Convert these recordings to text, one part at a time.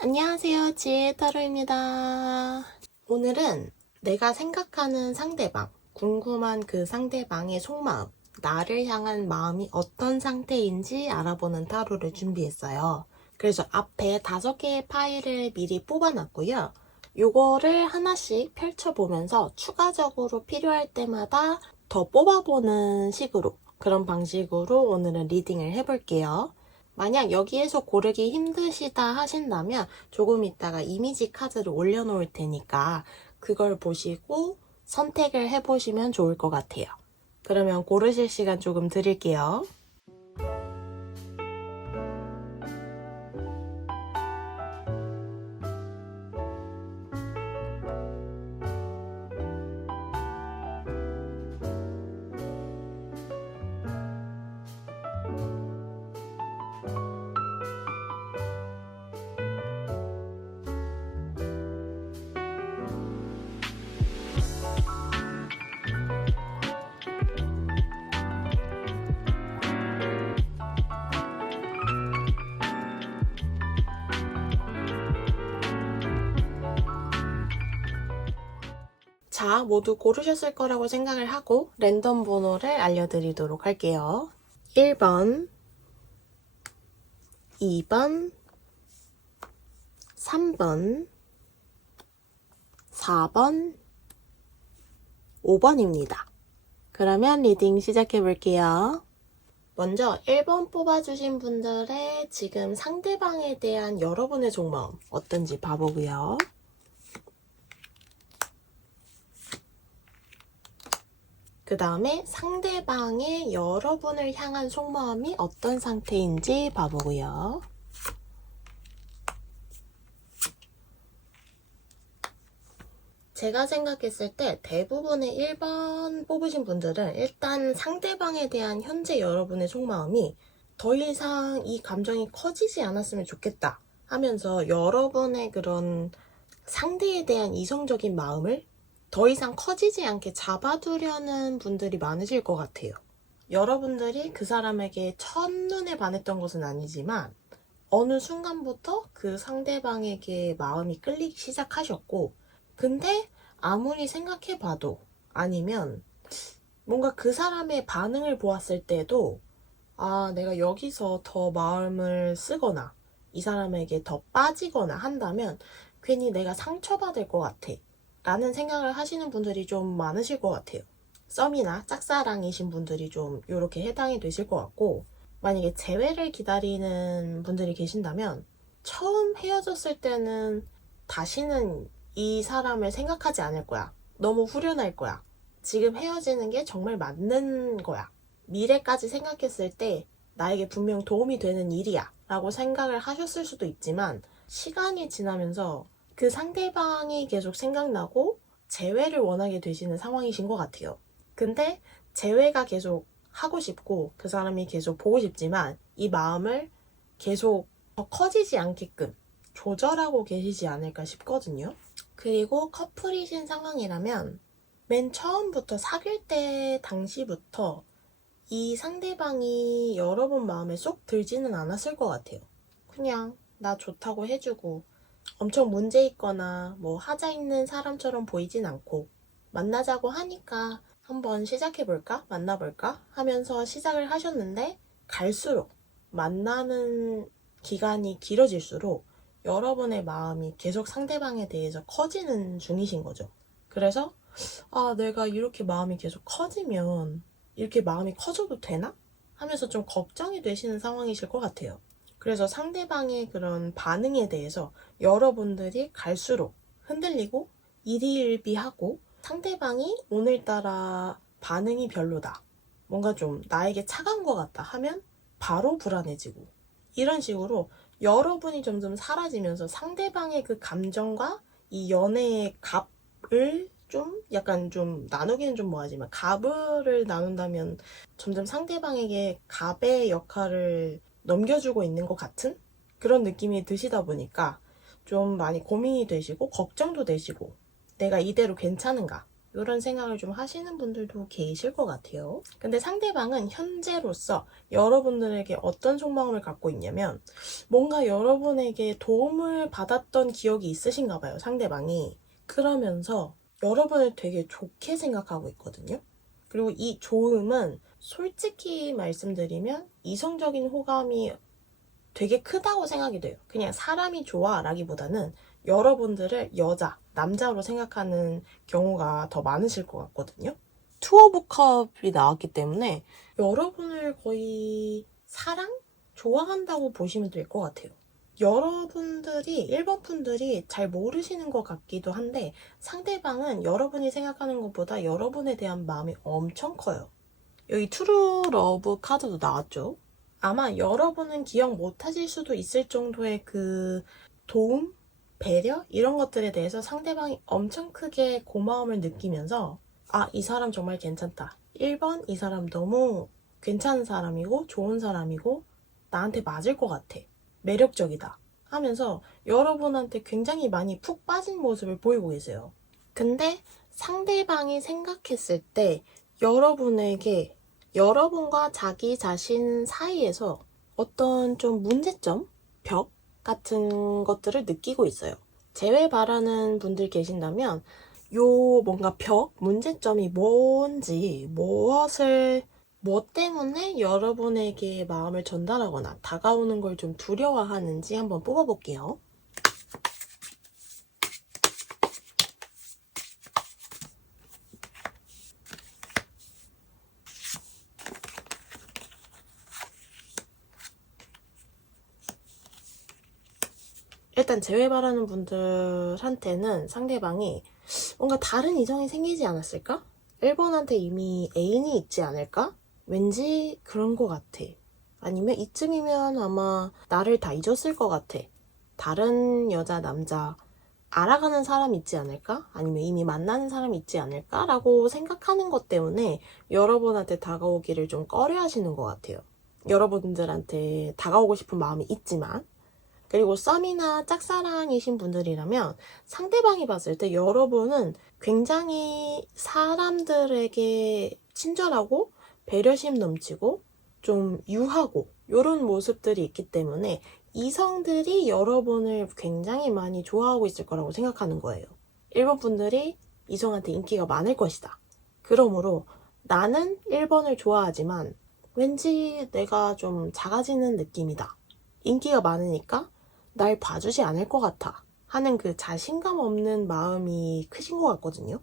안녕하세요. 지혜타로입니다. 오늘은 내가 생각하는 상대방, 궁금한 그 상대방의 속마음, 나를 향한 마음이 어떤 상태인지 알아보는 타로를 준비했어요. 그래서 앞에 5개의 파일을 미리 뽑아놨고요. 요거를 하나씩 펼쳐보면서 추가적으로 필요할 때마다 더 뽑아보는 식으로, 그런 방식으로 오늘은 리딩을 해볼게요. 만약 여기에서 고르기 힘드시다 하신다면 조금 있다가 이미지 카드를 올려놓을 테니까 그걸 보시고 선택을 해보시면 좋을 것 같아요. 그러면 고르실 시간 조금 드릴게요. 자, 모두 고르셨을 거라고 생각을 하고 랜덤 번호를 알려드리도록 할게요. 1번, 2번, 3번, 4번, 5번입니다. 그러면 리딩 시작해 볼게요. 먼저 1번 뽑아주신 분들의 지금 상대방에 대한 여러분의 속마음 어떤지 봐보고요. 그 다음에 상대방의 여러분을 향한 속마음이 어떤 상태인지 봐보고요. 제가 생각했을 때 대부분의 1번 뽑으신 분들은 일단 상대방에 대한 현재 여러분의 속마음이 더 이상 이 감정이 커지지 않았으면 좋겠다 하면서 여러분의 그런 상대에 대한 이성적인 마음을 더 이상 커지지 않게 잡아두려는 분들이 많으실 것 같아요. 여러분들이 그 사람에게 첫눈에 반했던 것은 아니지만 어느 순간부터 그 상대방에게 마음이 끌리기 시작하셨고, 근데 아무리 생각해봐도 아니면 뭔가 그 사람의 반응을 보았을 때도 내가 여기서 더 마음을 쓰거나 이 사람에게 더 빠지거나 한다면 괜히 내가 상처받을 것 같아 라는 생각을 하시는 분들이 좀 많으실 것 같아요. 썸이나 짝사랑이신 분들이 좀 이렇게 해당이 되실 것 같고, 만약에 재회를 기다리는 분들이 계신다면 처음 헤어졌을 때는 다시는 이 사람을 생각하지 않을 거야. 너무 후련할 거야. 지금 헤어지는 게 정말 맞는 거야. 미래까지 생각했을 때 나에게 분명 도움이 되는 일이야 라고 생각을 하셨을 수도 있지만, 시간이 지나면서 그 상대방이 계속 생각나고 재회를 원하게 되시는 상황이신 것 같아요. 근데 재회가 계속 하고 싶고 그 사람이 계속 보고 싶지만 이 마음을 계속 더 커지지 않게끔 조절하고 계시지 않을까 싶거든요. 그리고 커플이신 상황이라면 맨 처음부터 사귈 때 당시부터 이 상대방이 여러분 마음에 쏙 들지는 않았을 것 같아요. 그냥 나 좋다고 해주고 엄청 문제 있거나 뭐 하자 있는 사람처럼 보이진 않고 만나자고 하니까 한번 시작해볼까? 만나볼까? 하면서 시작을 하셨는데 갈수록 만나는 기간이 길어질수록 여러분의 마음이 계속 상대방에 대해서 커지는 중이신 거죠. 그래서 내가 이렇게 마음이 계속 커지면 이렇게 마음이 커져도 되나? 하면서 좀 걱정이 되시는 상황이실 것 같아요. 그래서 상대방의 그런 반응에 대해서 여러분들이 갈수록 흔들리고 일희일비하고 상대방이 오늘따라 반응이 별로다. 뭔가 좀 나에게 차가운 것 같다 하면 바로 불안해지고 이런 식으로 여러분이 점점 사라지면서 상대방의 그 감정과 이 연애의 값을 좀 약간 좀 나누기는 좀 뭐하지만 값을 나눈다면 점점 상대방에게 값의 역할을 넘겨주고 있는 것 같은 그런 느낌이 드시다 보니까 좀 많이 고민이 되시고 걱정도 되시고 내가 이대로 괜찮은가 이런 생각을 좀 하시는 분들도 계실 것 같아요. 근데 상대방은 현재로서 여러분들에게 어떤 속마음을 갖고 있냐면 뭔가 여러분에게 도움을 받았던 기억이 있으신가 봐요, 상대방이. 그러면서 여러분을 되게 좋게 생각하고 있거든요. 그리고 이 좋음은 솔직히 말씀드리면 이성적인 호감이 되게 크다고 생각이 돼요. 그냥 사람이 좋아 라기보다는 여러분들을 여자, 남자로 생각하는 경우가 더 많으실 것 같거든요. 투 오브 컵이 나왔기 때문에 여러분을 거의 사랑? 좋아한다고 보시면 될 것 같아요. 여러분들이, 1번 분들이 잘 모르시는 것 같기도 한데 상대방은 여러분이 생각하는 것보다 여러분에 대한 마음이 엄청 커요. 여기 트루 러브 카드도 나왔죠. 아마 여러분은 기억 못하실 수도 있을 정도의 그 도움, 배려 이런 것들에 대해서 상대방이 엄청 크게 고마움을 느끼면서 아, 이 사람 정말 괜찮다. 1번 이 사람 너무 괜찮은 사람이고 좋은 사람이고 나한테 맞을 것 같아. 매력적이다. 하면서 여러분한테 굉장히 많이 푹 빠진 모습을 보이고 계세요. 근데 상대방이 생각했을 때 여러분에게 여러분과 자기 자신 사이에서 어떤 좀 문제점, 벽 같은 것들을 느끼고 있어요. 재회 바라는 분들 계신다면 요 뭔가 벽, 문제점이 뭔지, 뭐 때문에 여러분에게 마음을 전달하거나 다가오는 걸 좀 두려워하는지 한번 뽑아볼게요. 일단 재회 바라는 분들한테는 상대방이 뭔가 다른 이성이 생기지 않았을까? 1번한테 이미 애인이 있지 않을까? 왠지 그런 것 같아. 아니면 이쯤이면 아마 나를 다 잊었을 것 같아. 다른 여자, 남자 알아가는 사람 있지 않을까? 아니면 이미 만나는 사람 있지 않을까? 라고 생각하는 것 때문에 여러분한테 다가오기를 좀 꺼려 하시는 것 같아요. 여러분들한테 다가오고 싶은 마음이 있지만 그리고 썸이나 짝사랑이신 분들이라면 상대방이 봤을 때 여러분은 굉장히 사람들에게 친절하고 배려심 넘치고 좀 유하고 이런 모습들이 있기 때문에 이성들이 여러분을 굉장히 많이 좋아하고 있을 거라고 생각하는 거예요. 1번 분들이 이성한테 인기가 많을 것이다. 그러므로 나는 1번을 좋아하지만 왠지 내가 좀 작아지는 느낌이다. 인기가 많으니까 날 봐주지 않을 것 같아 하는 그 자신감 없는 마음이 크신 것 같거든요.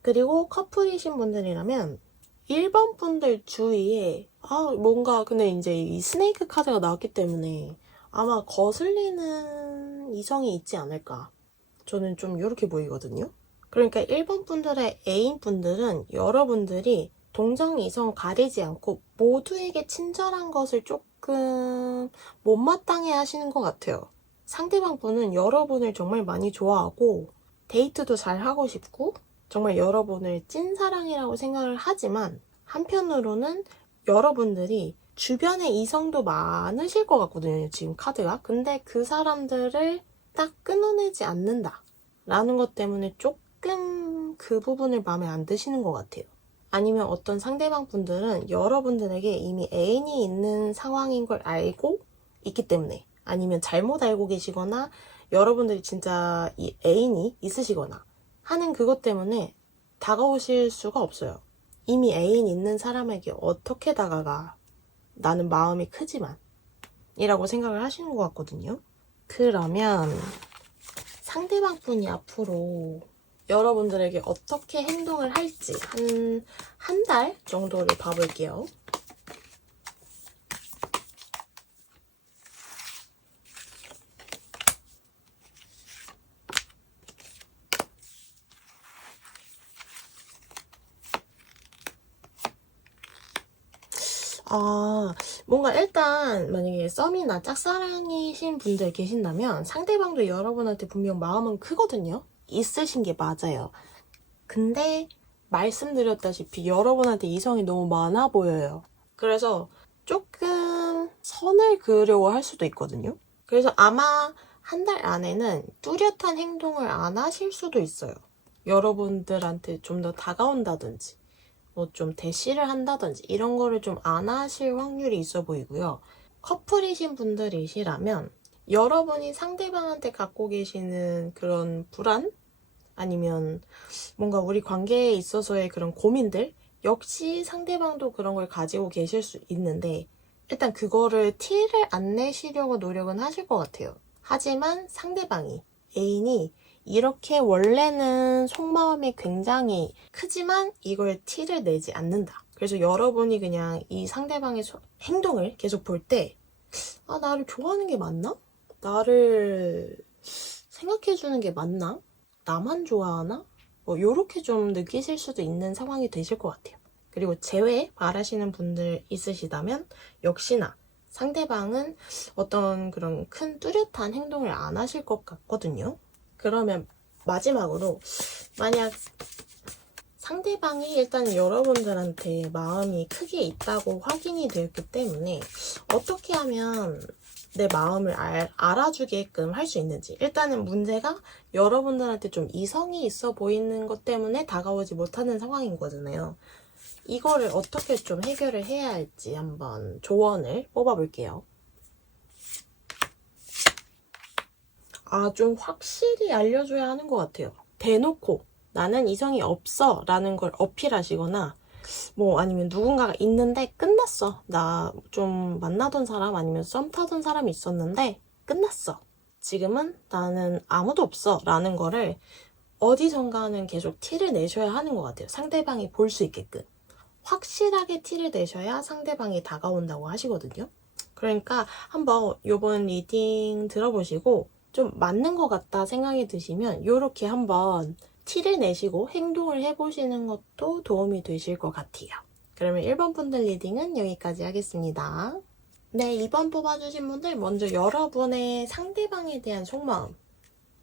그리고 커플이신 분들이라면 1번 분들 주위에 뭔가 근데 이제 이 스네이크 카드가 나왔기 때문에 아마 거슬리는 이성이 있지 않을까. 저는 좀 이렇게 보이거든요. 그러니까 1번 분들의 애인 분들은 여러분들이 동정 이성 가리지 않고 모두에게 친절한 것을 조금 못마땅해 하시는 것 같아요. 상대방 분은 여러분을 정말 많이 좋아하고 데이트도 잘 하고 싶고 정말 여러분을 찐사랑이라고 생각을 하지만 한편으로는 여러분들이 주변에 이성도 많으실 것 같거든요, 지금 카드가. 근데 그 사람들을 딱 끊어내지 않는다 라는 것 때문에 조금 그 부분을 마음에 안 드시는 것 같아요. 아니면 어떤 상대방 분들은 여러분들에게 이미 애인이 있는 상황인 걸 알고 있기 때문에 아니면 잘못 알고 계시거나 여러분들이 진짜 이 애인이 있으시거나 하는 그것 때문에 다가오실 수가 없어요. 이미 애인 있는 사람에게 어떻게 다가가? 나는 마음이 크지만 이라고 생각을 하시는 것 같거든요. 그러면 상대방 분이 앞으로 여러분들에게 어떻게 행동을 할지 한 달 정도를 봐볼게요. 뭔가 일단 만약에 썸이나 짝사랑이신 분들 계신다면 상대방도 여러분한테 분명 마음은 크거든요. 있으신 게 맞아요. 근데 말씀드렸다시피 여러분한테 이성이 너무 많아 보여요. 그래서 조금 선을 그으려고 할 수도 있거든요. 그래서 아마 한 달 안에는 뚜렷한 행동을 안 하실 수도 있어요. 여러분들한테 좀 더 다가온다든지 뭐 좀 대시를 한다든지 이런 거를 좀 안 하실 확률이 있어 보이고요. 커플이신 분들이시라면 여러분이 상대방한테 갖고 계시는 그런 불안? 아니면 뭔가 우리 관계에 있어서의 그런 고민들? 역시 상대방도 그런 걸 가지고 계실 수 있는데 일단 그거를 티를 안 내시려고 노력은 하실 것 같아요. 하지만 상대방이, 애인이 이렇게 원래는 속마음이 굉장히 크지만 이걸 티를 내지 않는다. 그래서 여러분이 그냥 이 상대방의 행동을 계속 볼 때, 아, 나를 좋아하는 게 맞나? 나를 생각해주는 게 맞나? 나만 좋아하나? 뭐, 요렇게 좀 느끼실 수도 있는 상황이 되실 것 같아요. 그리고 재회 바라시는 분들 있으시다면, 역시나 상대방은 어떤 그런 큰 뚜렷한 행동을 안 하실 것 같거든요. 그러면 마지막으로, 만약 상대방이 일단 여러분들한테 마음이 크게 있다고 확인이 되었기 때문에 어떻게 하면 내 마음을 알아주게끔 할 수 있는지. 일단은 문제가 여러분들한테 좀 이성이 있어 보이는 것 때문에 다가오지 못하는 상황인 거잖아요. 이거를 어떻게 좀 해결을 해야 할지 한번 조언을 뽑아볼게요. 좀 확실히 알려줘야 하는 것 같아요. 대놓고 나는 이성이 없어 라는 걸 어필하시거나 뭐 아니면 누군가가 있는데 끝났어. 나 좀 만나던 사람 아니면 썸 타던 사람이 있었는데 끝났어. 지금은 나는 아무도 없어 라는 거를 어디선가는 계속 티를 내셔야 하는 것 같아요. 상대방이 볼 수 있게끔. 확실하게 티를 내셔야 상대방이 다가온다고 하시거든요. 그러니까 한번 요번 리딩 들어보시고 좀 맞는 것 같다 생각이 드시면 요렇게 한번 티를 내시고 행동을 해보시는 것도 도움이 되실 것 같아요. 그러면 1번 분들 리딩은 여기까지 하겠습니다. 네, 2번 뽑아주신 분들 먼저 여러분의 상대방에 대한 속마음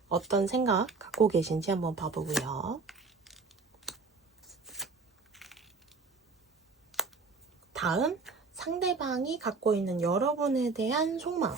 어떤 생각 갖고 계신지 한번 봐보고요. 다음, 상대방이 갖고 있는 여러분에 대한 속마음.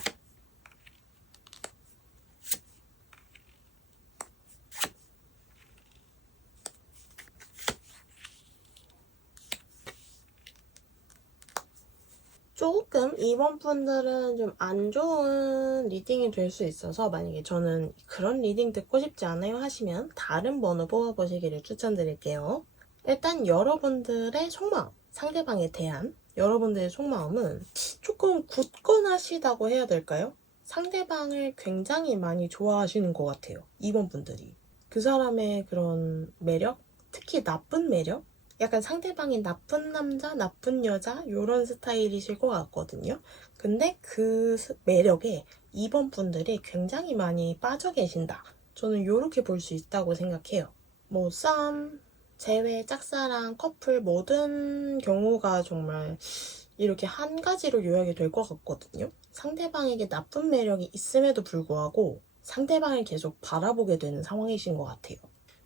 조금 이번 분들은 좀 안 좋은 리딩이 될 수 있어서 만약에 저는 그런 리딩 듣고 싶지 않아요 하시면 다른 번호 뽑아보시기를 추천드릴게요. 일단 여러분들의 속마음, 상대방에 대한 여러분들의 속마음은 조금 굳건하시다고 해야 될까요? 상대방을 굉장히 많이 좋아하시는 것 같아요. 이번 분들이. 그 사람의 그런 매력, 특히 나쁜 매력? 약간 상대방이 나쁜 남자, 나쁜 여자 이런 스타일이실 것 같거든요. 근데 그 매력에 이번 분들이 굉장히 많이 빠져 계신다. 저는 이렇게 볼 수 있다고 생각해요. 뭐 썸, 재회, 짝사랑, 커플 모든 경우가 정말 이렇게 한 가지로 요약이 될 것 같거든요. 상대방에게 나쁜 매력이 있음에도 불구하고 상대방을 계속 바라보게 되는 상황이신 것 같아요.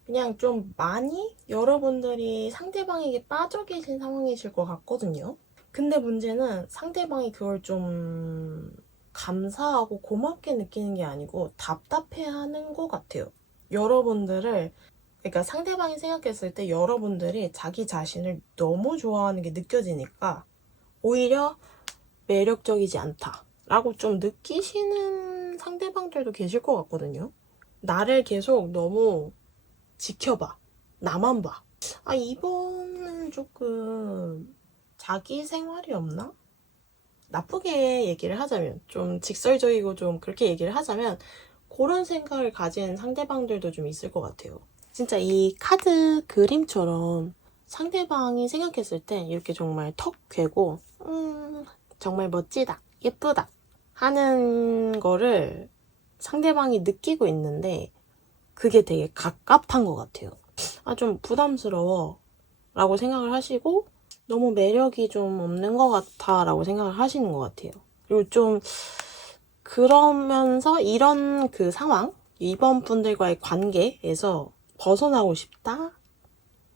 그냥 좀 많이 여러분들이 상대방에게 빠져 계신 상황이실 것 같거든요. 근데 문제는 상대방이 그걸 좀 감사하고 고맙게 느끼는 게 아니고 답답해하는 것 같아요. 여러분들을 그러니까 상대방이 생각했을 때 여러분들이 자기 자신을 너무 좋아하는 게 느껴지니까 오히려 매력적이지 않다라고 좀 느끼시는 상대방들도 계실 것 같거든요. 나를 계속 너무 지켜봐. 나만 봐. 이번은 조금 자기 생활이 없나? 나쁘게 얘기를 하자면, 좀 직설적이고 좀 그렇게 얘기를 하자면, 그런 생각을 가진 상대방들도 좀 있을 것 같아요. 진짜 이 카드 그림처럼 상대방이 생각했을 때 이렇게 정말 턱 괴고, 정말 멋지다, 예쁘다 하는 거를 상대방이 느끼고 있는데, 그게 되게 갑갑한 것 같아요. 좀 부담스러워 라고 생각을 하시고 너무 매력이 좀 없는 것 같아 라고 생각을 하시는 것 같아요. 그리고 좀 그러면서 이런 그 상황, 이번 분들과의 관계에서 벗어나고 싶다?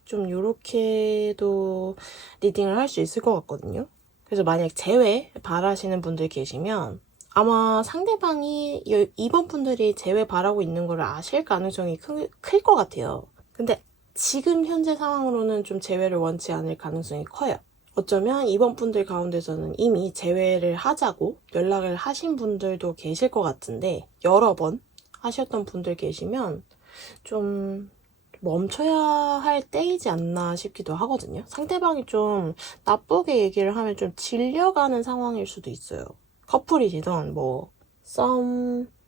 좀 요렇게도 리딩을 할 수 있을 것 같거든요. 그래서 만약 재회 바라시는 분들 계시면 아마 상대방이 이번 분들이 재회 바라고 있는 걸 아실 가능성이 클 것 같아요. 근데 지금 현재 상황으로는 좀 재회를 원치 않을 가능성이 커요. 어쩌면 이번 분들 가운데서는 이미 재회를 하자고 연락을 하신 분들도 계실 것 같은데, 여러 번 하셨던 분들 계시면 좀 멈춰야 할 때이지 않나 싶기도 하거든요. 상대방이 좀 나쁘게 얘기를 하면 좀 질려가는 상황일 수도 있어요. 커플이시던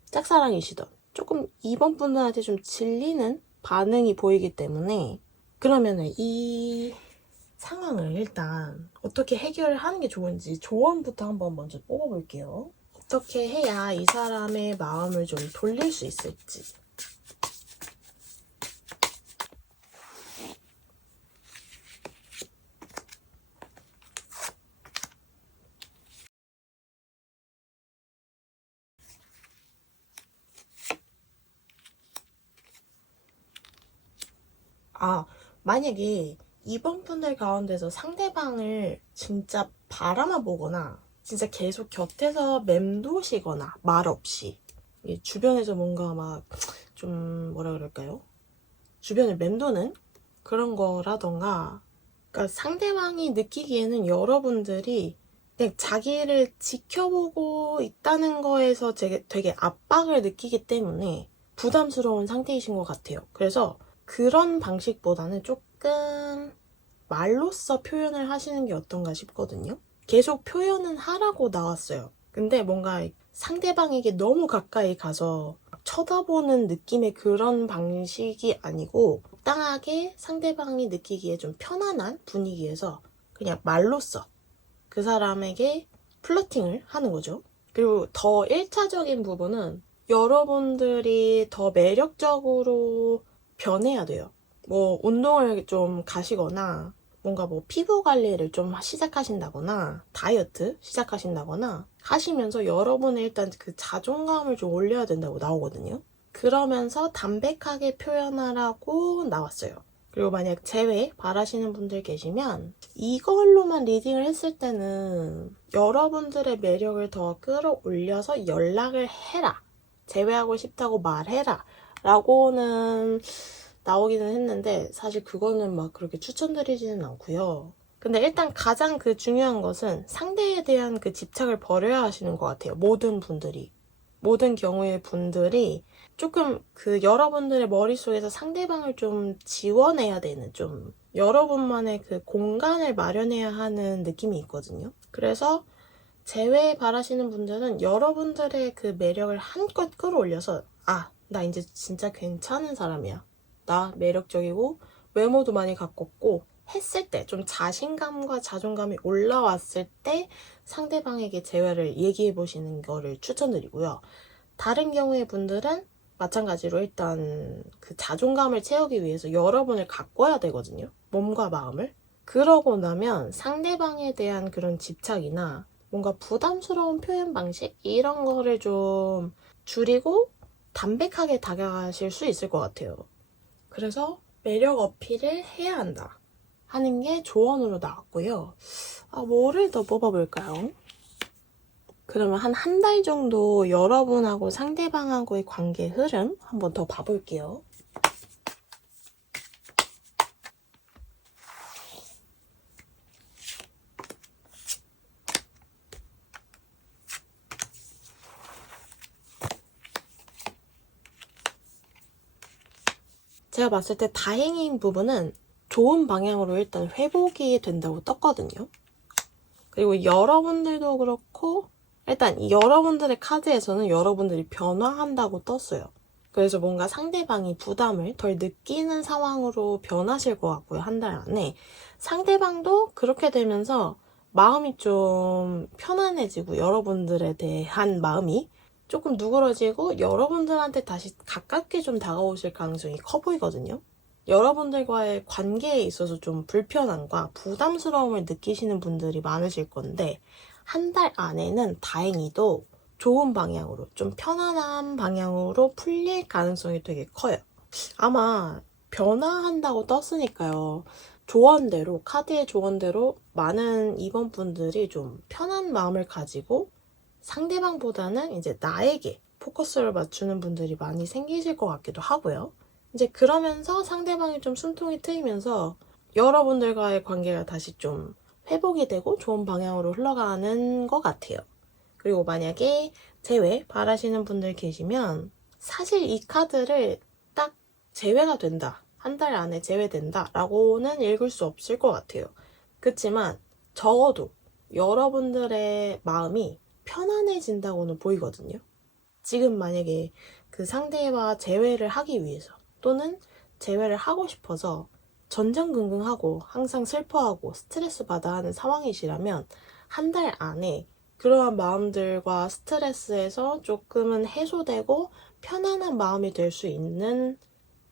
짝사랑이시던 조금 이번 분들한테 좀 질리는 반응이 보이기 때문에, 그러면은 이 상황을 일단 어떻게 해결을 하는 게 좋은지 조언부터 한번 먼저 뽑아볼게요. 어떻게 해야 이 사람의 마음을 좀 돌릴 수 있을지. 만약에 이번 분들 가운데서 상대방을 진짜 바라만 보거나 진짜 계속 곁에서 맴도시거나 말없이 주변에서 뭔가 막 좀 뭐라 그럴까요? 주변을 맴도는 그런 거라던가, 그러니까 상대방이 느끼기에는 여러분들이 그냥 자기를 지켜보고 있다는 거에서 되게 압박을 느끼기 때문에 부담스러운 상태이신 것 같아요. 그래서 그런 방식보다는 조금 말로써 표현을 하시는 게 어떤가 싶거든요. 계속 표현은 하라고 나왔어요. 근데 뭔가 상대방에게 너무 가까이 가서 쳐다보는 느낌의 그런 방식이 아니고, 적당하게 상대방이 느끼기에 좀 편안한 분위기에서 그냥 말로써 그 사람에게 플러팅을 하는 거죠. 그리고 더 1차적인 부분은 여러분들이 더 매력적으로 변해야 돼요. 운동을 좀 가시거나 뭔가 피부 관리를 좀 시작하신다거나 다이어트 시작하신다거나 하시면서 여러분의 일단 그 자존감을 좀 올려야 된다고 나오거든요. 그러면서 담백하게 표현하라고 나왔어요. 그리고 만약 재회 바라시는 분들 계시면 이걸로만 리딩을 했을 때는 여러분들의 매력을 더 끌어올려서 연락을 해라, 재회하고 싶다고 말해라 라고는 나오기는 했는데, 사실 그거는 막 그렇게 추천드리지는 않고요. 근데 일단 가장 그 중요한 것은 상대에 대한 그 집착을 버려야 하시는 것 같아요. 모든 경우의 분들이 조금 그 여러분들의 머릿속에서 상대방을 좀 지워내야 되는, 좀 여러분만의 그 공간을 마련해야 하는 느낌이 있거든요. 그래서 재회 바라시는 분들은 여러분들의 그 매력을 한껏 끌어올려서, 나 이제 진짜 괜찮은 사람이야, 나 매력적이고 외모도 많이 가꿨고 했을 때, 좀 자신감과 자존감이 올라왔을 때 상대방에게 재회를 얘기해 보시는 거를 추천드리고요. 다른 경우의 분들은 마찬가지로 일단 그 자존감을 채우기 위해서 여러분을 가꿔야 되거든요. 몸과 마음을. 그러고 나면 상대방에 대한 그런 집착이나 뭔가 부담스러운 표현 방식, 이런 거를 좀 줄이고 담백하게 다가가실 수 있을 것 같아요. 그래서 매력 어필을 해야 한다 하는 게 조언으로 나왔고요. 뭐를 더 뽑아볼까요? 그러면 한 달 정도 여러분하고 상대방하고의 관계 흐름 한번 더 봐볼게요. 제가 봤을 때 다행인 부분은 좋은 방향으로 일단 회복이 된다고 떴거든요. 그리고 여러분들도 그렇고, 일단 여러분들의 카드에서는 여러분들이 변화한다고 떴어요. 그래서 뭔가 상대방이 부담을 덜 느끼는 상황으로 변하실 것 같고요. 한 달 안에 상대방도 그렇게 되면서 마음이 좀 편안해지고, 여러분들에 대한 마음이 조금 누그러지고 여러분들한테 다시 가깝게 좀 다가오실 가능성이 커 보이거든요. 여러분들과의 관계에 있어서 좀 불편함과 부담스러움을 느끼시는 분들이 많으실 건데, 한 달 안에는 다행히도 좋은 방향으로, 좀 편안한 방향으로 풀릴 가능성이 되게 커요. 아마 변화한다고 떴으니까요. 카드의 조언대로 많은 이번 분들이 좀 편한 마음을 가지고 상대방보다는 이제 나에게 포커스를 맞추는 분들이 많이 생기실 것 같기도 하고요. 이제 그러면서 상대방이 좀 숨통이 트이면서 여러분들과의 관계가 다시 좀 회복이 되고 좋은 방향으로 흘러가는 것 같아요. 그리고 만약에 제외 바라시는 분들 계시면 사실 이 카드를 딱 제외가 된다, 한 달 안에 제외된다 라고는 읽을 수 없을 것 같아요. 그렇지만 적어도 여러분들의 마음이 편안해진다고는 보이거든요. 지금 만약에 그 상대와 재회를 하기 위해서 또는 재회를 하고 싶어서 전전긍긍하고 항상 슬퍼하고 스트레스 받아 하는 상황이시라면 한 달 안에 그러한 마음들과 스트레스에서 조금은 해소되고 편안한 마음이 될 수 있는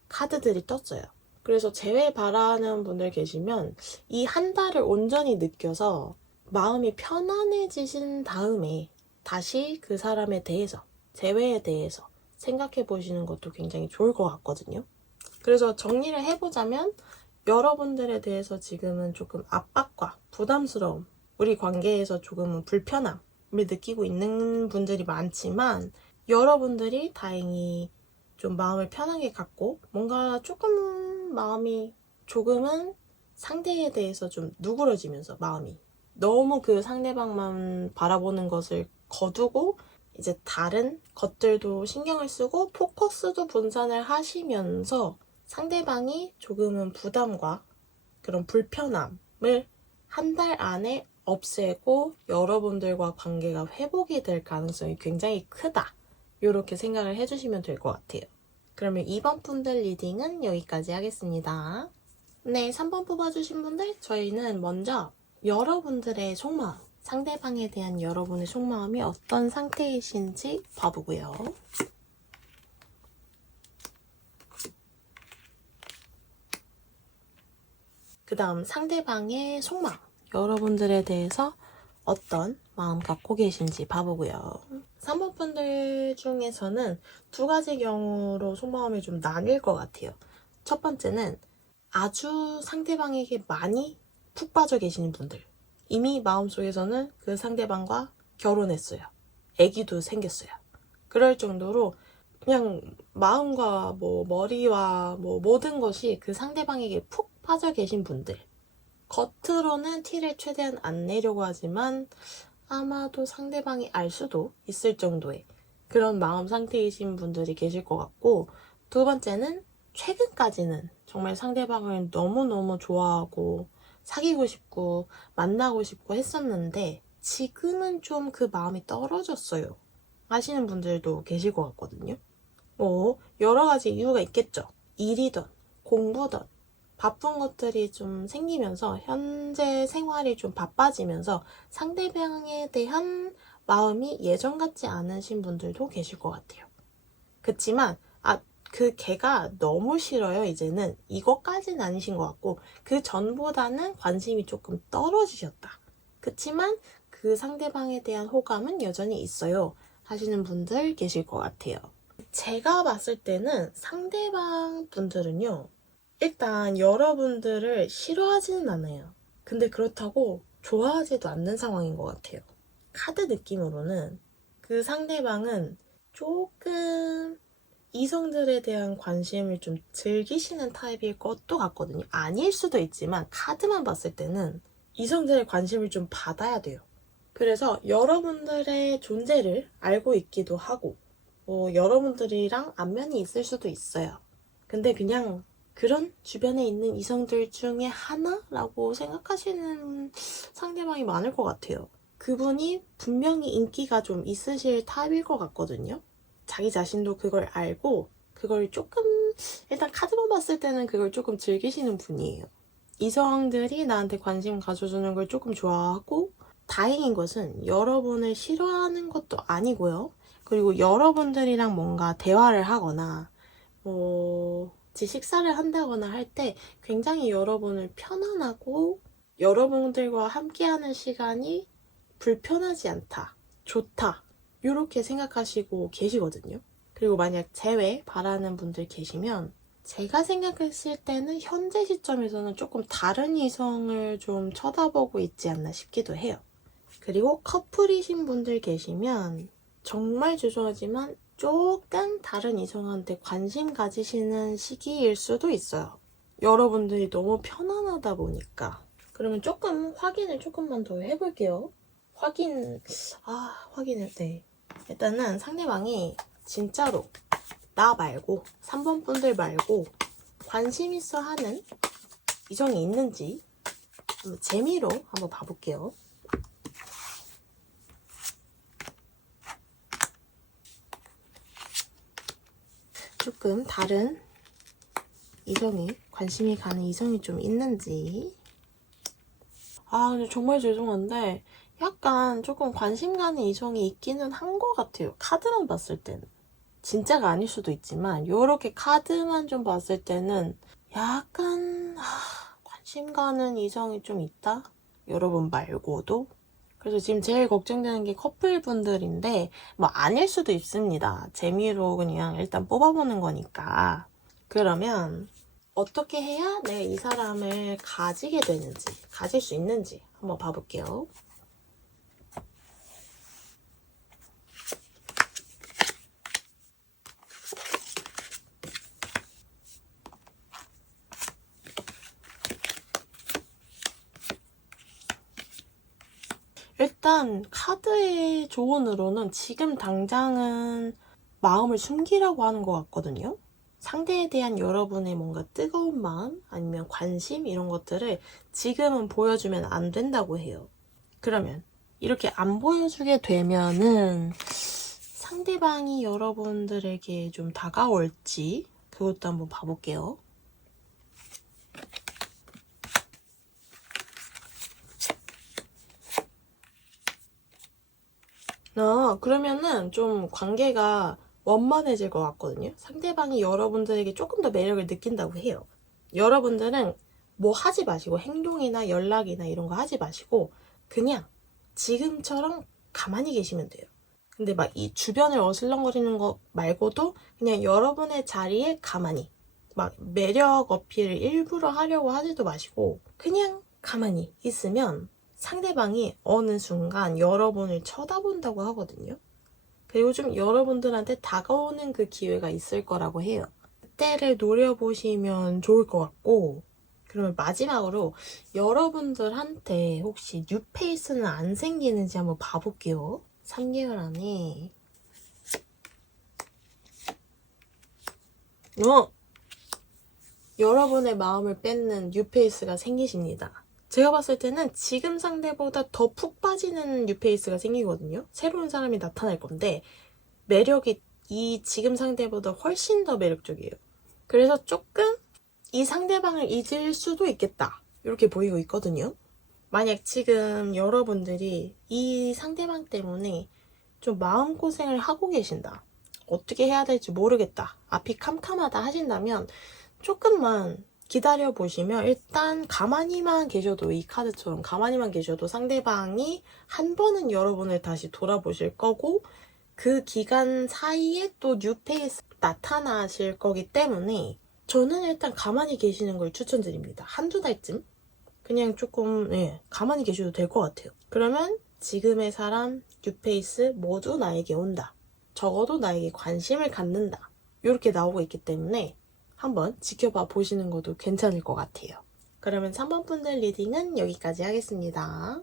카드들이 떴어요. 그래서 재회 바라는 분들 계시면 이 한 달을 온전히 느껴서 마음이 편안해지신 다음에 다시 그 사람에 대해서, 재회에 대해서 생각해 보시는 것도 굉장히 좋을 것 같거든요. 그래서 정리를 해보자면 여러분들에 대해서 지금은 조금 압박과 부담스러움, 우리 관계에서 조금은 불편함을 느끼고 있는 분들이 많지만 여러분들이 다행히 좀 마음을 편하게 갖고 뭔가 조금 마음이 조금은 상대에 대해서 좀 누그러지면서 마음이 너무 그 상대방만 바라보는 것을 거두고 이제 다른 것들도 신경을 쓰고 포커스도 분산을 하시면서 상대방이 조금은 부담과 그런 불편함을 한 달 안에 없애고 여러분들과 관계가 회복이 될 가능성이 굉장히 크다. 이렇게 생각을 해주시면 될 것 같아요. 그러면 2번 분들 리딩은 여기까지 하겠습니다. 네, 3번 뽑아주신 분들 저희는 먼저 여러분들의 속마음, 상대방에 대한 여러분의 속마음이 어떤 상태이신지 봐보고요. 그 다음 상대방의 속마음, 여러분들에 대해서 어떤 마음 갖고 계신지 봐보고요. 3번 분들 중에서는 두 가지 경우로 속마음이 좀 나뉠 것 같아요. 첫 번째는 아주 상대방에게 많이 푹 빠져 계시는 분들. 이미 마음속에서는 그 상대방과 결혼했어요. 아기도 생겼어요. 그럴 정도로 그냥 마음과 뭐 머리와 뭐 모든 것이 그 상대방에게 푹 빠져 계신 분들. 겉으로는 티를 최대한 안 내려고 하지만 아마도 상대방이 알 수도 있을 정도의 그런 마음 상태이신 분들이 계실 것 같고, 두 번째는 최근까지는 정말 상대방을 너무너무 좋아하고 사귀고 싶고 만나고 싶고 했었는데 지금은 좀 그 마음이 떨어졌어요 하시는 분들도 계실 것 같거든요. 뭐 여러 가지 이유가 있겠죠. 일이든 공부든 바쁜 것들이 좀 생기면서 현재 생활이 좀 바빠지면서 상대방에 대한 마음이 예전 같지 않으신 분들도 계실 것 같아요. 그치만 그 걔가 너무 싫어요. 이제는 이것까지는 아니신 것 같고 그 전보다는 관심이 조금 떨어지셨다. 그치만 그 상대방에 대한 호감은 여전히 있어요 하시는 분들 계실 것 같아요. 제가 봤을 때는 상대방 분들은요, 일단 여러분들을 싫어하지는 않아요. 근데 그렇다고 좋아하지도 않는 상황인 것 같아요. 카드 느낌으로는 그 상대방은 조금 이성들에 대한 관심을 좀 즐기시는 타입일 것도 같거든요. 아닐 수도 있지만 카드만 봤을 때는 이성들의 관심을 좀 받아야 돼요. 그래서 여러분들의 존재를 알고 있기도 하고 여러분들이랑 안면이 있을 수도 있어요. 근데 그냥 그런 주변에 있는 이성들 중에 하나라고 생각하시는 상대방이 많을 것 같아요. 그분이 분명히 인기가 좀 있으실 타입일 것 같거든요. 자기 자신도 그걸 알고 그걸 조금 일단 카드만 봤을 때는 그걸 조금 즐기시는 분이에요. 이성들이 나한테 관심 가져주는 걸 조금 좋아하고, 다행인 것은 여러분을 싫어하는 것도 아니고요. 그리고 여러분들이랑 뭔가 대화를 하거나 식사를 한다거나 할 때 굉장히 여러분을 편안하고 여러분들과 함께하는 시간이 불편하지 않다, 좋다 이렇게 생각하시고 계시거든요. 그리고 만약 재회 바라는 분들 계시면 제가 생각했을 때는 현재 시점에서는 조금 다른 이성을 좀 쳐다보고 있지 않나 싶기도 해요. 그리고 커플이신 분들 계시면 정말 죄송하지만 조금 다른 이성한테 관심 가지시는 시기일 수도 있어요. 여러분들이 너무 편안하다 보니까. 그러면 조금 확인을 조금만 더 해볼게요. 확인을, 네. 일단은 상대방이 진짜로 나 말고, 3번 분들 말고 관심 있어 하는 이성이 있는지 한번 재미로 한번 봐볼게요. 조금 다른 이성이, 관심이 가는 이성이 좀 있는지. 근데 정말 죄송한데 약간 조금 관심 가는 이성이 있기는 한 것 같아요. 카드만 봤을 때는. 진짜가 아닐 수도 있지만 요렇게 카드만 좀 봤을 때는 약간 관심 가는 이성이 좀 있다? 여러분 말고도. 그래서 지금 제일 걱정되는 게 커플분들인데 뭐 아닐 수도 있습니다. 재미로 그냥 일단 뽑아보는 거니까. 그러면 어떻게 해야 내가 이 사람을 가지게 되는지, 가질 수 있는지 한번 봐볼게요. 일단 카드의 조언으로는 지금 당장은 마음을 숨기라고 하는 것 같거든요. 상대에 대한 여러분의 뭔가 뜨거운 마음 아니면 관심 이런 것들을 지금은 보여주면 안 된다고 해요. 그러면 이렇게 안 보여주게 되면은 상대방이 여러분들에게 좀 다가올지 그것도 한번 봐볼게요. 그러면은 좀 관계가 원만해질 것 같거든요. 상대방이 여러분들에게 조금 더 매력을 느낀다고 해요. 여러분들은 뭐 하지 마시고 행동이나 연락이나 이런 거 하지 마시고 그냥 지금처럼 가만히 계시면 돼요. 근데 막 이 주변을 어슬렁거리는 거 말고도 그냥 여러분의 자리에 가만히 막 매력 어필을 일부러 하려고 하지도 마시고 그냥 가만히 있으면 상대방이 어느 순간 여러분을 쳐다본다고 하거든요. 그리고 좀 여러분들한테 다가오는 그 기회가 있을 거라고 해요. 그때를 노려보시면 좋을 것 같고, 그러면 마지막으로 여러분들한테 혹시 뉴페이스는 안 생기는지 한번 봐볼게요. 3개월 안에. 여러분의 마음을 뺏는 뉴페이스가 생기십니다. 제가 봤을 때는 지금 상대보다 더 푹 빠지는 뉴페이스가 생기거든요. 새로운 사람이 나타날 건데 매력이 이 지금 상대보다 훨씬 더 매력적이에요. 그래서 조금 이 상대방을 잊을 수도 있겠다. 이렇게 보이고 있거든요. 만약 지금 여러분들이 이 상대방 때문에 좀 마음고생을 하고 계신다. 어떻게 해야 될지 모르겠다. 앞이 캄캄하다 하신다면 조금만 기다려 보시면 일단 가만히만 계셔도 이 카드처럼 가만히만 계셔도 상대방이 한 번은 여러분을 다시 돌아보실 거고 그 기간 사이에 또 뉴페이스 나타나실 거기 때문에 저는 일단 가만히 계시는 걸 추천드립니다. 한두 달쯤 그냥 조금 가만히 계셔도 될 것 같아요. 그러면 지금의 사람 뉴페이스 모두 나에게 온다. 적어도 나에게 관심을 갖는다. 이렇게 나오고 있기 때문에 한번 지켜봐 보시는 것도 괜찮을 것 같아요. 그러면 3번 분들 리딩은 여기까지 하겠습니다.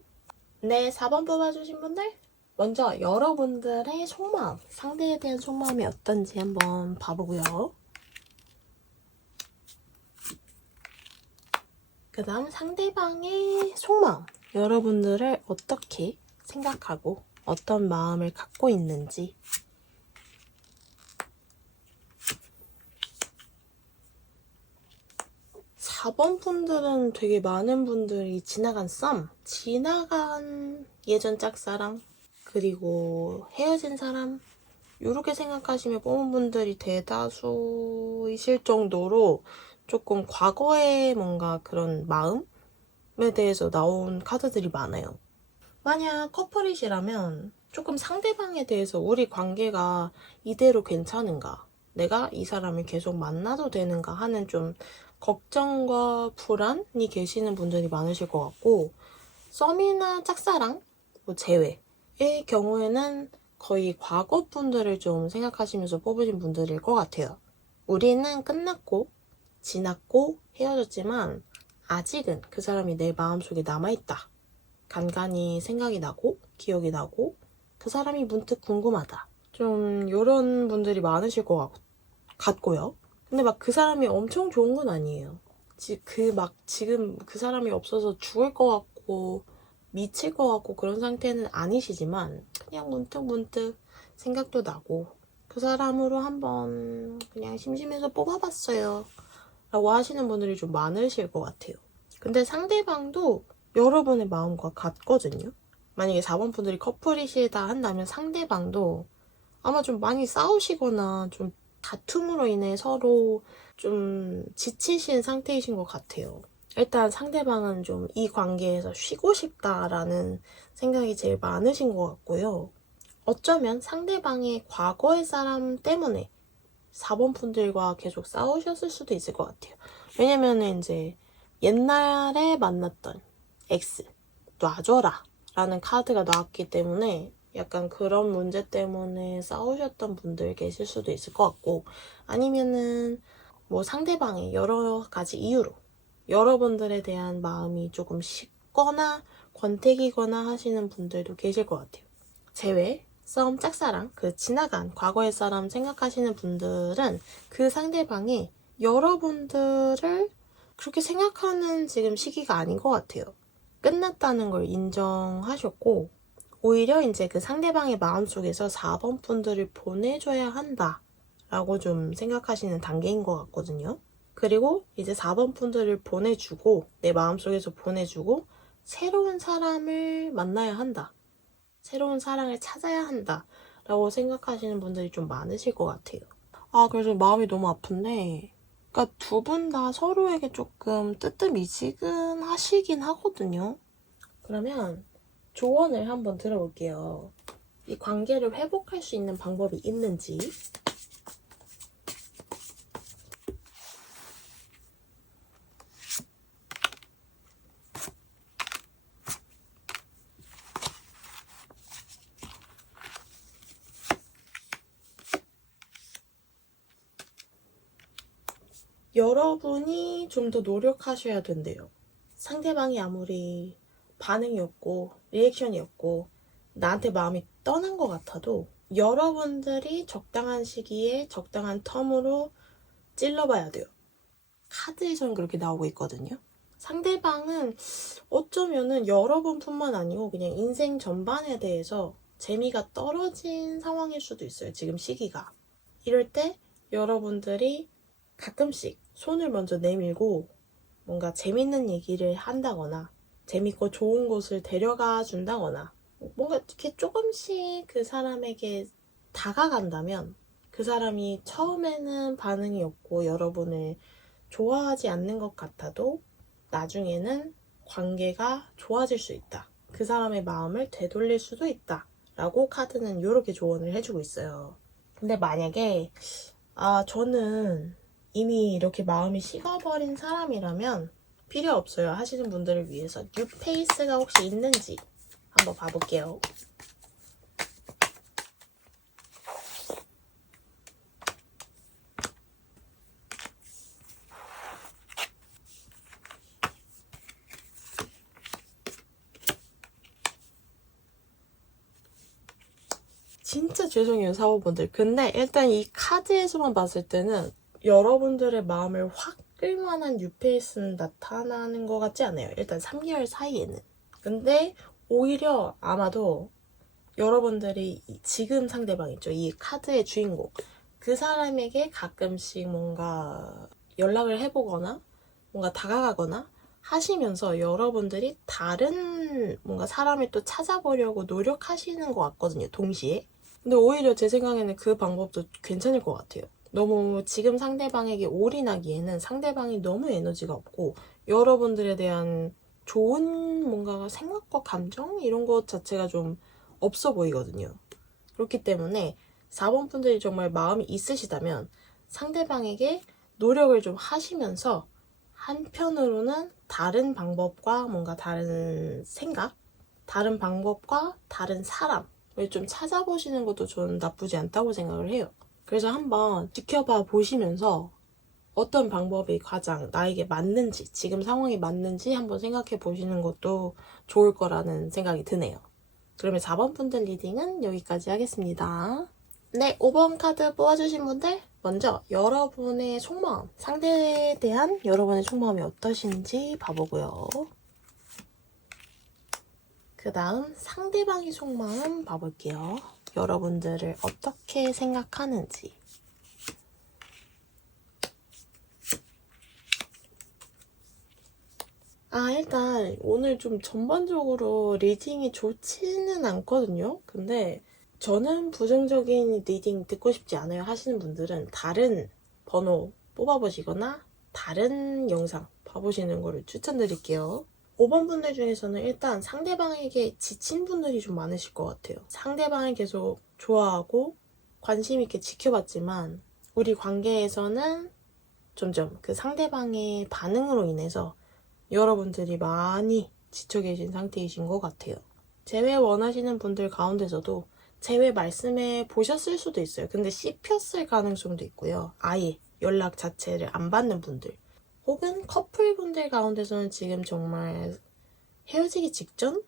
네, 4번 뽑아주신 분들 먼저 여러분들의 속마음, 상대에 대한 속마음이 어떤지 한번 봐보고요. 그 다음 상대방의 속마음, 여러분들을 어떻게 생각하고 어떤 마음을 갖고 있는지. 4번 분들은 되게 많은 분들이 지나간 썸, 지나간 예전 짝사랑, 그리고 헤어진 사람, 이렇게 생각하시면 뽑은 분들이 대다수이실 정도로 조금 과거의 뭔가 그런 마음에 대해서 나온 카드들이 많아요. 만약 커플이시라면 조금 상대방에 대해서 우리 관계가 이대로 괜찮은가? 내가 이 사람을 계속 만나도 되는가 하는 좀 걱정과 불안이 계시는 분들이 많으실 것 같고 썸이나 짝사랑 뭐 제외의 경우에는 거의 과거 분들을 좀 생각하시면서 뽑으신 분들일 것 같아요. 우리는 끝났고 지났고 헤어졌지만 아직은 그 사람이 내 마음속에 남아있다. 간간히 생각이 나고 기억이 나고 그 사람이 문득 궁금하다. 좀 이런 분들이 많으실 것 같고요. 근데 막 그 사람이 엄청 좋은 건 아니에요. 지금 그 사람이 없어서 죽을 것 같고 미칠 것 같고 그런 상태는 아니시지만 그냥 문득 생각도 나고 그 사람으로 한번 그냥 심심해서 뽑아봤어요 라고 하시는 분들이 좀 많으실 것 같아요. 근데 상대방도 여러분의 마음과 같거든요. 만약에 4번 분들이 커플이시다 한다면 상대방도 아마 좀 많이 싸우시거나 좀 다툼으로 인해 서로 좀 지치신 상태이신 것 같아요. 일단 상대방은 좀 이 관계에서 쉬고 싶다라는 생각이 제일 많으신 것 같고요. 어쩌면 상대방의 과거의 사람 때문에 4번 분들과 계속 싸우셨을 수도 있을 것 같아요. 왜냐면은 이제 옛날에 만났던 X 놔줘라 라는 카드가 나왔기 때문에 약간 그런 문제 때문에 싸우셨던 분들 계실 수도 있을 것 같고, 아니면은 뭐 상대방의 여러 가지 이유로 여러분들에 대한 마음이 조금 식거나 권태기거나 하시는 분들도 계실 것 같아요. 제외, 썸, 짝사랑, 그 지나간 과거의 사람 생각하시는 분들은 그 상대방이 여러분들을 그렇게 생각하는 지금 시기가 아닌 것 같아요. 끝났다는 걸 인정하셨고, 오히려 이제 그 상대방의 마음속에서 4번 분들을 보내줘야 한다 라고 좀 생각하시는 단계인 것 같거든요. 그리고 이제 4번 분들을 보내주고, 내 마음속에서 보내주고 새로운 사람을 만나야 한다, 새로운 사랑을 찾아야 한다 라고 생각하시는 분들이 좀 많으실 것 같아요. 그래서 마음이 너무 아픈데, 그러니까 두 분 다 서로에게 조금 뜨뜻미지근하시긴 하거든요. 그러면 조언을 한번 들어볼게요. 이 관계를 회복할 수 있는 방법이 있는지. 여러분이 좀 더 노력하셔야 된대요. 상대방이 아무리 반응이 없고 리액션이 없고 나한테 마음이 떠난 것 같아도 여러분들이 적당한 시기에 적당한 텀으로 찔러봐야 돼요. 카드에서는 그렇게 나오고 있거든요. 상대방은 어쩌면은 여러분뿐만 아니고 그냥 인생 전반에 대해서 재미가 떨어진 상황일 수도 있어요. 지금 시기가. 이럴 때 여러분들이 가끔씩 손을 먼저 내밀고 뭔가 재밌는 얘기를 한다거나 재밌고 좋은 곳을 데려가 준다거나 뭔가 이렇게 조금씩 그 사람에게 다가간다면, 그 사람이 처음에는 반응이 없고 여러분을 좋아하지 않는 것 같아도 나중에는 관계가 좋아질 수 있다. 그 사람의 마음을 되돌릴 수도 있다. 라고 카드는 이렇게 조언을 해주고 있어요. 근데 만약에 저는 이미 이렇게 마음이 식어버린 사람이라면 필요 없어요 하시는 분들을 위해서 뉴페이스가 혹시 있는지 한번 봐볼게요. 진짜 죄송해요, 사모분들. 근데 일단 이 카드에서만 봤을 때는 여러분들의 마음을 확 끌만한 뉴페이스는 나타나는 것 같지 않아요. 일단 3개월 사이에는. 근데 오히려 아마도 여러분들이 지금 상대방 있죠, 이 카드의 주인공, 그 사람에게 가끔씩 뭔가 연락을 해보거나 뭔가 다가가거나 하시면서 여러분들이 다른 뭔가 사람을 또 찾아보려고 노력하시는 것 같거든요, 동시에. 근데 오히려 제 생각에는 그 방법도 괜찮을 것 같아요. 너무 지금 상대방에게 올인하기에는 상대방이 너무 에너지가 없고 여러분들에 대한 좋은 뭔가 생각과 감정 이런 것 자체가 좀 없어 보이거든요. 그렇기 때문에 4번 분들이 정말 마음이 있으시다면 상대방에게 노력을 좀 하시면서 한편으로는 다른 방법과 뭔가 다른 생각, 다른 방법과 다른 사람 좀 찾아보시는 것도 저는 나쁘지 않다고 생각을 해요. 그래서 한번 지켜봐 보시면서 어떤 방법이 가장 나에게 맞는지, 지금 상황이 맞는지 한번 생각해 보시는 것도 좋을 거라는 생각이 드네요. 그러면 4번 분들 리딩은 여기까지 하겠습니다. 네, 5번 카드 뽑아주신 분들, 먼저 여러분의 속마음, 상대에 대한 여러분의 속마음이 어떠신지 봐보고요. 그 다음 상대방의 속마음 봐볼게요. 여러분들을 어떻게 생각하는지. 일단 오늘 좀 전반적으로 리딩이 좋지는 않거든요. 근데 저는 부정적인 리딩 듣고 싶지 않아요 하시는 분들은 다른 번호 뽑아보시거나 다른 영상 봐보시는 거를 추천드릴게요. 5번 분들 중에서는 일단 상대방에게 지친 분들이 좀 많으실 것 같아요. 상대방을 계속 좋아하고 관심 있게 지켜봤지만 우리 관계에서는 점점 그 상대방의 반응으로 인해서 여러분들이 많이 지쳐 계신 상태이신 것 같아요. 재회 원하시는 분들 가운데서도 재회 말씀해 보셨을 수도 있어요. 근데 씹혔을 가능성도 있고요. 아예 연락 자체를 안 받는 분들. 혹은 커플분들 가운데서는 지금 정말 헤어지기 직전?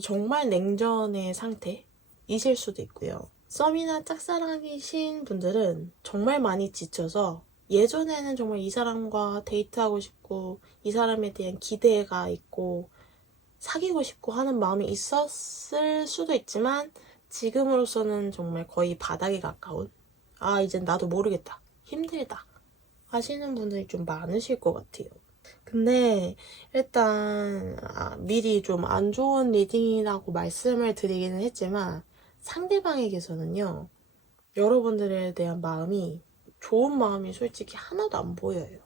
정말 냉전의 상태이실 수도 있고요. 썸이나 짝사랑이신 분들은 정말 많이 지쳐서 예전에는 정말 이 사람과 데이트하고 싶고 이 사람에 대한 기대가 있고 사귀고 싶고 하는 마음이 있었을 수도 있지만 지금으로서는 정말 거의 바닥에 가까운 이젠 나도 모르겠다 힘들다 하시는 분들이 좀 많으실 것 같아요. 근데 일단 미리 좀 안 좋은 리딩이라고 말씀을 드리기는 했지만 상대방에게서는요 여러분들에 대한 마음이 좋은 마음이 솔직히 하나도 안 보여요.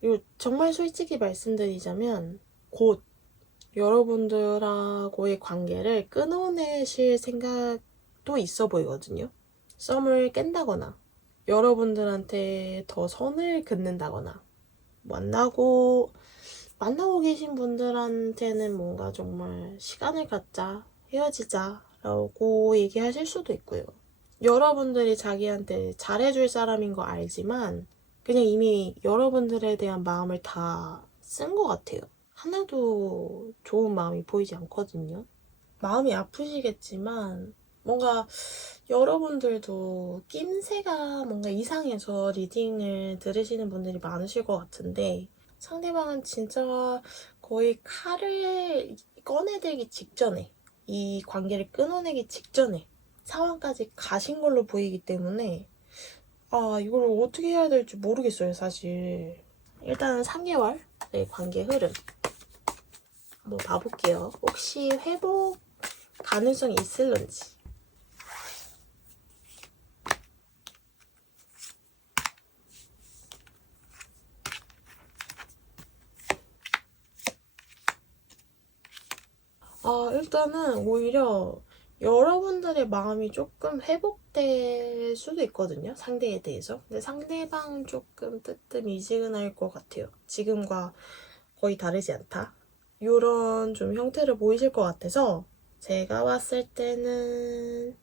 그리고 정말 솔직히 말씀드리자면 곧 여러분들하고의 관계를 끊어내실 생각도 있어 보이거든요. 썸을 깬다거나 여러분들한테 더 선을 긋는다거나 만나고 계신 분들한테는 뭔가 정말 시간을 갖자, 헤어지자 라고 얘기하실 수도 있고요. 여러분들이 자기한테 잘해줄 사람인 거 알지만 그냥 이미 여러분들에 대한 마음을 다 쓴 것 같아요. 하나도 좋은 마음이 보이지 않거든요. 마음이 아프시겠지만 뭔가 여러분들도 낌새가 뭔가 이상해서 리딩을 들으시는 분들이 많으실 것 같은데 상대방은 진짜 거의 칼을 꺼내들기 직전에 이 관계를 끊어내기 직전에 상황까지 가신 걸로 보이기 때문에 이걸 어떻게 해야 될지 모르겠어요 사실. 일단 3개월 관계 흐름 한번 봐볼게요. 혹시 회복 가능성이 있을런지. 일단은 오히려 여러분들의 마음이 조금 회복될 수도 있거든요. 상대에 대해서. 근데 상대방은 조금 뜨뜻미지근할 것 같아요. 지금과 거의 다르지 않다. 이런 좀 형태를 보이실 것 같아서 제가 봤을 때는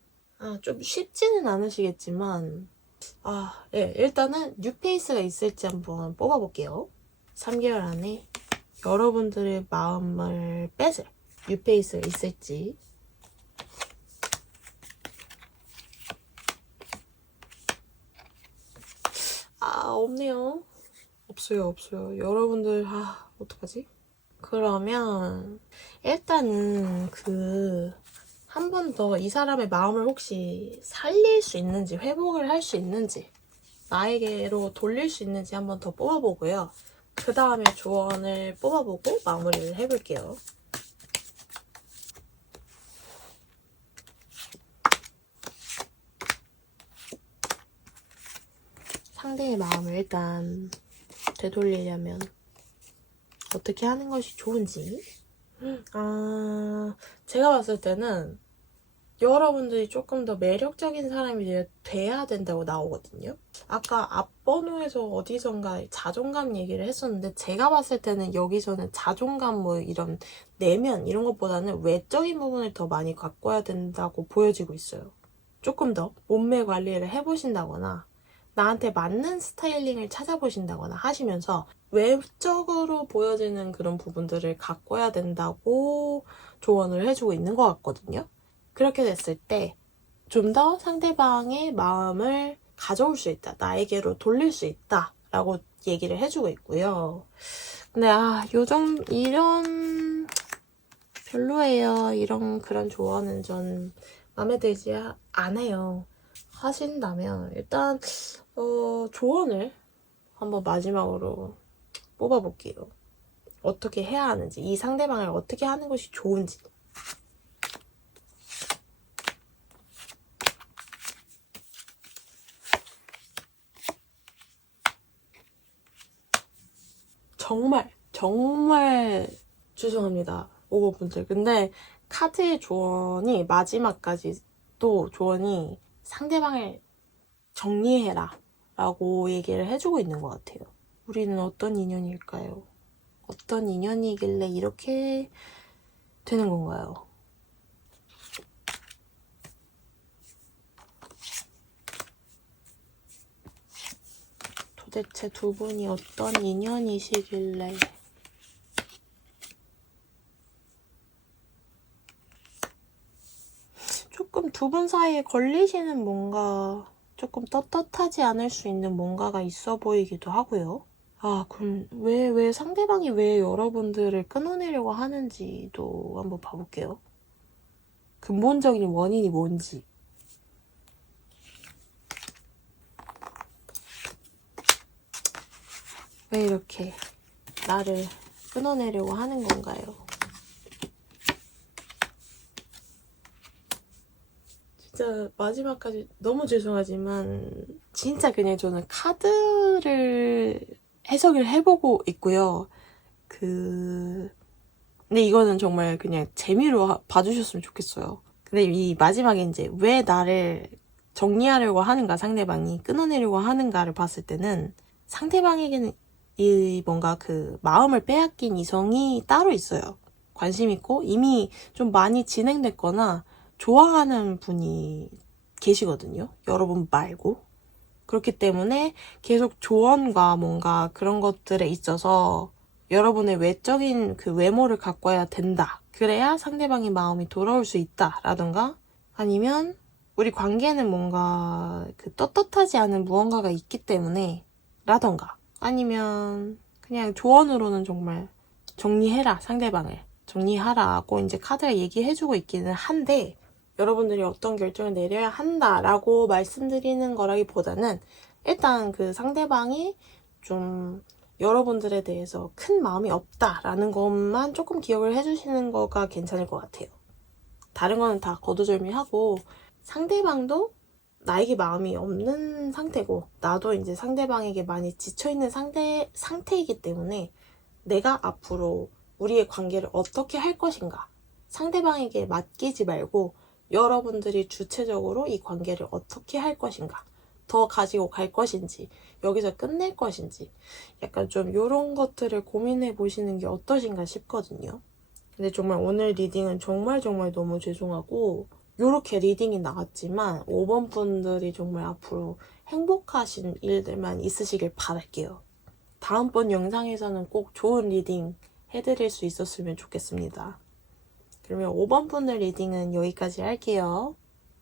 좀 쉽지는 않으시겠지만 예, 일단은 뉴페이스가 있을지 한번 뽑아볼게요. 3개월 안에 여러분들의 마음을 뺏을 뉴페이스가 있을지. 없네요. 없어요. 여러분들 어떡하지? 그러면 일단은 한 번 더 이 사람의 마음을 혹시 살릴 수 있는지 회복을 할 수 있는지 나에게로 돌릴 수 있는지 한 번 더 뽑아보고요. 그 다음에 조언을 뽑아보고 마무리를 해볼게요. 상대의 마음을 일단 되돌리려면 어떻게 하는 것이 좋은지. 제가 봤을 때는 여러분들이 조금 더 매력적인 사람이 돼야 된다고 나오거든요. 아까 앞번호에서 어디선가 자존감 얘기를 했었는데 제가 봤을 때는 여기서는 자존감 뭐 이런 내면 이런 것보다는 외적인 부분을 더 많이 가꿔야 된다고 보여지고 있어요. 조금 더 몸매 관리를 해보신다거나 나한테 맞는 스타일링을 찾아보신다거나 하시면서 외적으로 보여지는 그런 부분들을 가꿔야 된다고 조언을 해주고 있는 것 같거든요. 그렇게 됐을 때 좀 더 상대방의 마음을 가져올 수 있다. 나에게로 돌릴 수 있다. 라고 얘기를 해주고 있고요. 근데 이런 별로예요. 이런 그런 조언은 전 마음에 들지 않아요. 하신다면 일단 조언을 한번 마지막으로 뽑아볼게요. 어떻게 해야 하는지, 이 상대방을 어떻게 하는 것이 좋은지. 정말 죄송합니다, 오버분들. 근데 카드의 조언이 마지막까지 또 조언이 상대방을 정리해라 라고 얘기를 해주고 있는 것 같아요. 우리는 어떤 인연일까요? 어떤 인연이길래 이렇게 되는 건가요? 도대체 두 분이 어떤 인연이시길래 조금 두 분 사이에 걸리시는 뭔가 조금 떳떳하지 않을 수 있는 뭔가가 있어 보이기도 하고요. 그럼 왜 상대방이 왜 여러분들을 끊어내려고 하는지도 한번 봐볼게요. 근본적인 원인이 뭔지. 왜 이렇게 나를 끊어내려고 하는 건가요? 진짜 마지막까지 너무 죄송하지만 진짜 그냥 저는 카드를 해석을 해보고 있고요. 근데 이거는 정말 그냥 재미로 봐주셨으면 좋겠어요. 근데 이 마지막에 이제 왜 나를 정리하려고 하는가, 상대방이 끊어내려고 하는가를 봤을 때는 상대방에게는 이 뭔가 그 마음을 빼앗긴 이성이 따로 있어요. 관심 있고 이미 좀 많이 진행됐거나 좋아하는 분이 계시거든요. 여러분 말고. 그렇기 때문에 계속 조언과 뭔가 그런 것들에 있어서 여러분의 외적인 그 외모를 가꿔야 된다. 그래야 상대방의 마음이 돌아올 수 있다. 라던가 아니면 우리 관계는 뭔가 그 떳떳하지 않은 무언가가 있기 때문에 라던가 아니면 그냥 조언으로는 정말 정리해라, 상대방을 정리하라고 이제 카드가 얘기해주고 있기는 한데 여러분들이 어떤 결정을 내려야 한다라고 말씀드리는 거라기보다는 일단 그 상대방이 좀 여러분들에 대해서 큰 마음이 없다라는 것만 조금 기억을 해주시는 거가 괜찮을 것 같아요. 다른 거는 다 거두절미하고 상대방도 나에게 마음이 없는 상태고 나도 이제 상대방에게 많이 지쳐있는 상태이기 때문에 내가 앞으로 우리의 관계를 어떻게 할 것인가, 상대방에게 맡기지 말고 여러분들이 주체적으로 이 관계를 어떻게 할 것인가, 더 가지고 갈 것인지, 여기서 끝낼 것인지 약간 좀 이런 것들을 고민해 보시는 게 어떠신가 싶거든요. 근데 정말 오늘 리딩은 정말 너무 죄송하고 요렇게 리딩이 나왔지만 5번 분들이 정말 앞으로 행복하신 일들만 있으시길 바랄게요. 다음번 영상에서는 꼭 좋은 리딩 해드릴 수 있었으면 좋겠습니다. 그러면 5번 분들 리딩은 여기까지 할게요.